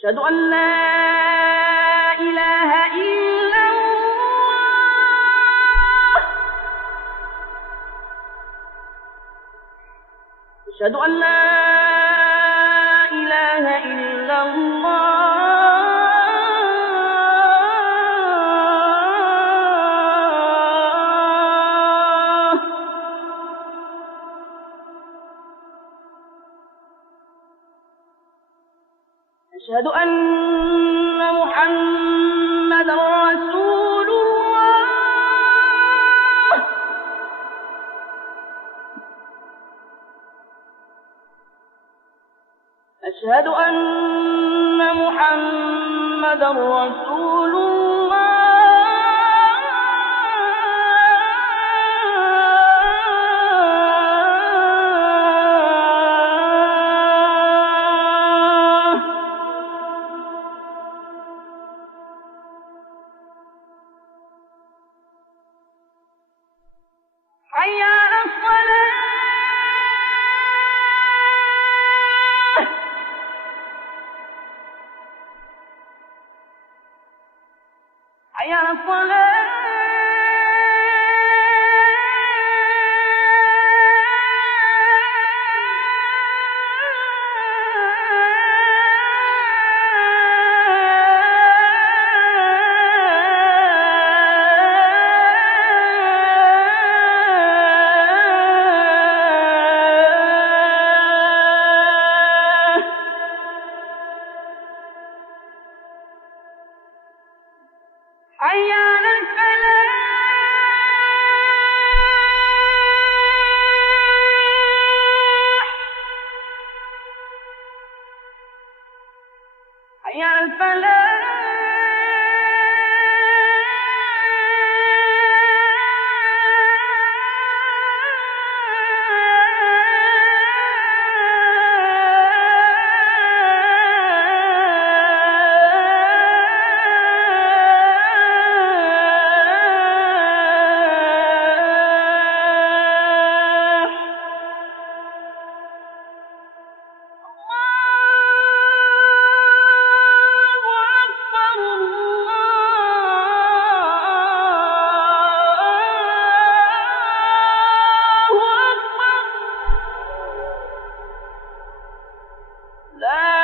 أشهد أن لا إله إلا الله. أشهد أن لا إله إلا الله. أشهد أن محمدًا رسول الله. أشهد أن محمدًا رسول الله. حي على الصلاة. حي على الصلاة. حي على الفلاح. حي على الفلاح. لا